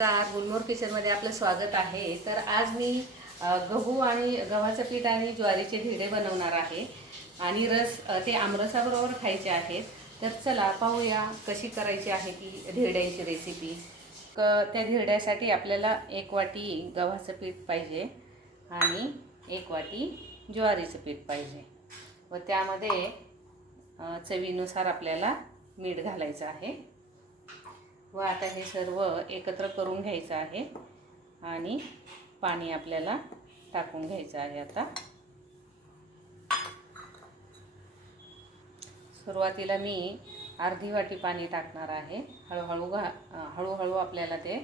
नमस्कार गुलमोर किचनमध्ये आपलं स्वागत आहे. तर आज मी गहू आणि गव्हाचं पीठ आणि ज्वारीचे धिरडे बनवणार आहे. आणि रस ते आमरसाबरोबर खायचे आहेत. तर चला पाहूया कशी करायची आहे ती धिरड्यांची रेसिपी क त्या धिरड्यासाठी आपल्याला एक वाटी गव्हाचं पीठ पाहिजे आणि एक वाटी ज्वारीचं पीठ पाहिजे. व त्यामध्ये चवीनुसार आपल्याला मीठ घालायचं आहे. व आता हे सर्व एकत्र करून घ्यायचं आहे. आणि पाणी आपल्याला टाकून घ्यायचं आहे आता. सुरुवातीला मी अर्धी वाटी पाणी टाकणार आहे. हळूहळू घा हळूहळू आपल्याला ते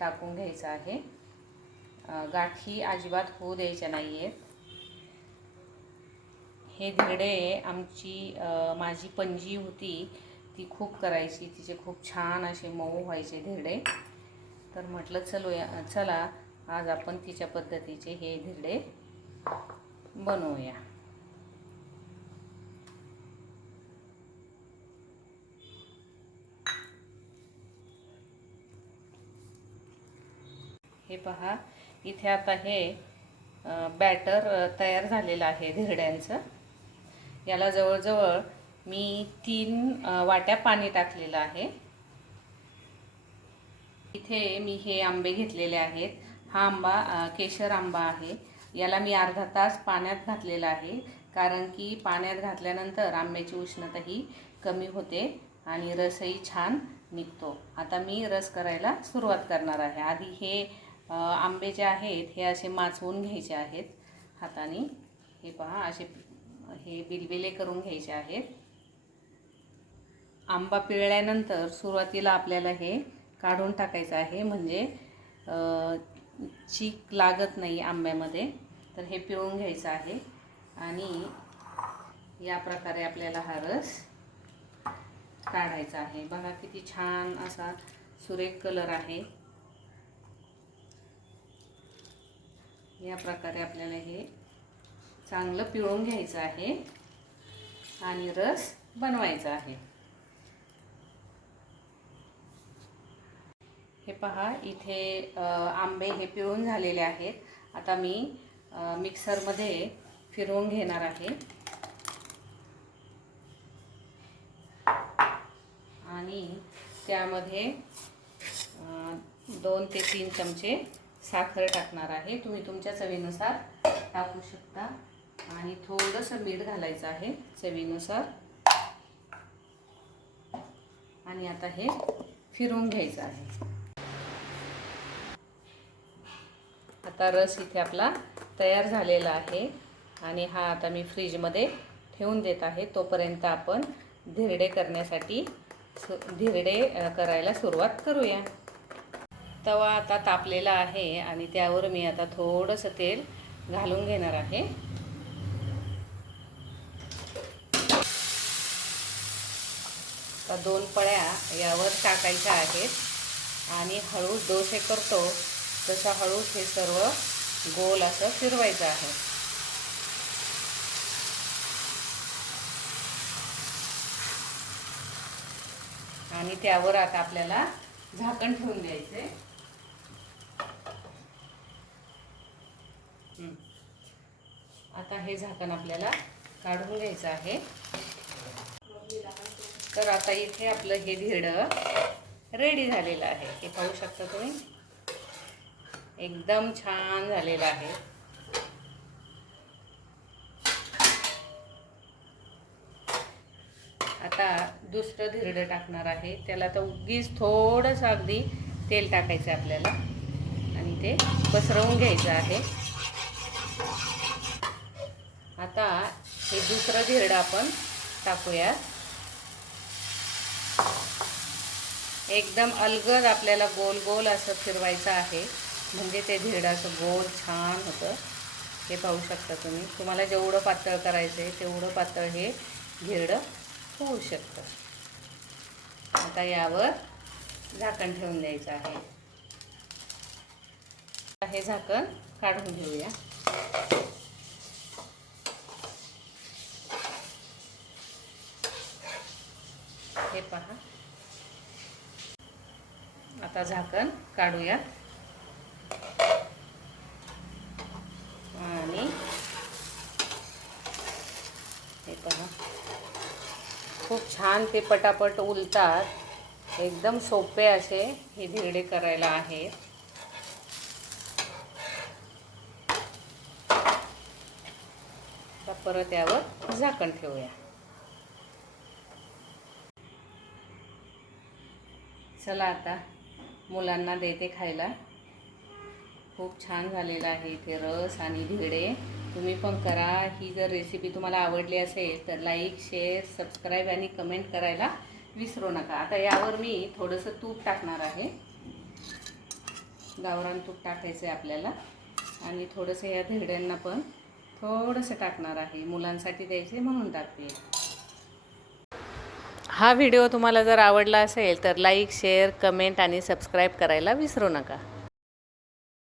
टाकून घ्यायचं आहे. गाठी अजिबात होऊ द्यायच्या नाही आहेत हे धिरडे आमची माझी पणजी होती. ती खूप करायची तिचे खूप छान असे मऊ व्हायचे धिरडे. तर म्हटलं चलो या चला आज आपण तिच्या पद्धतीचे हे धिरडे बनवूया. हे पहा इथे आता हे बॅटर तयार झालेलं आहे धिरड्यांचं. याला जवळजवळ मी तीन वाट्या पाणी टाकलेलं आहे. इथे मी हे आंबे घेतलेले आहेत. हा आंबा केशर आंबा आहे. याला मी अर्धा तास पाण्यात घातलेला आहे. कारण की पाण्यात घातल्यानंतर आंब्याची उष्णता ही कमी होते आणि रसही छान निघतो. आता मी रस करायला सुरुवात करणार आहे. आधी हे आंबे जे आहेत हे असे माचवून घ्यायचे आहेत. हाताने हे पहा असे हे बिलबिले करून घ्यायचे आहेत. आंबा पिळल्यानंतर सुरुवातीला आपल्याला हे काढून टाकायचं आहे. म्हणजे चीक लागत नाही आंब्यामध्ये तर हे पिळून घ्यायचं आहे. आणि या प्रकारे आपल्याला हा रस काढायचा आहे. बघा किती छान असा सुरेख कलर आहे. या प्रकारे आपल्याला हे चांगलं पिळून घ्यायचं आहे आणि रस बनवायचा आहे. हे पहा इथे आंबे हे पिळून झालेले आहेत. आता मी मिक्सरमध्ये फिरवून घेणार आहे. आणि त्यामध्ये दोन ते तीन चमचे साखर टाकणार आहे. तुम्ही तुमच्या चवीनुसार टाकू शकता. आणि थोडंसं मीठ घालायचं आहे चवीनुसार. आणि आता हे फिरवून घ्यायचं आहे. आता रस इथे आपला तयार झालेला आहे. आणि हा आता मी फ्रीजमध्ये ठेवून देत आहे. तोपर्यंत आपण धिरडे करण्यासाठी सु धिरडे करायला सुरुवात करूया. तवा आता तापलेला आहे आणि त्यावर मी आता थोडंसं तेल घालून घेणार आहे. दोन पळ्या यावर टाकायच्या आहेत. आणि हळू डोसे करतो. तसा हळूच हे सर्व गोल असं फिरवायचं आहे. आणि त्यावर आता आपल्याला झाकण ठेवून द्यायचे. आता हे झाकण आपल्याला काढून घ्यायचं आहे. तर आता इथे आपलं हे धिरडं रेडी झालेलं आहे. हे पाहू शकता तुम्ही? एकदम छान झालेलं आहे. आता दुसरं धिरडं टाकणार आहे. त्याला तर उगीच थोडंसं अगदी तेल टाकायचं आहे आपल्याला. आणि ते पसरवून घ्यायचं आहे. आता हे दुसरं धिरडं आपण टाकूया एकदम अलगद आपल्याला गोल गोल असं फिरवायचं आहे. म्हणजे ते धिरडं असं गोल छान होतं. हे पाहू शकता तुम्ही. तुम्हाला जेवढं पातळ करायचं आहे तेवढं पातळ हे धिरडं होऊ शकतं. आता यावर झाकण ठेवून द्यायचं आहे. हे झाकण काढून घेऊया. हे पहा. आता झाकण काढूया आणि हे खूप छान ते पटापट उलतात. एकदम सोपे असे हे धिरडे करायला आहेत. परत यावर झाकण ठेवूया. चला आता मुलांना देते खायला. खूप छान झालेला आहे इथे रस आणि धिडे तुम्ही पण करा. ही जर रेसिपी तुम्हाला आवडली असेल तर लाईक शेअर सबस्क्राईब आणि कमेंट करायला विसरू नका. आता यावर मी थोडंसं तूप टाकणार आहे. गावरान तूप टाकायचं आहे आपल्याला. आणि थोडंसं या धिरड्यांना पण थोडंसं टाकणार आहे. मुलांसाठी द्यायचे म्हणून टाकते. हा व्हिडिओ तुम्हाला जर आवडला असेल तर लाईक शेअर कमेंट आणि सबस्क्राईब करायला विसरू नका.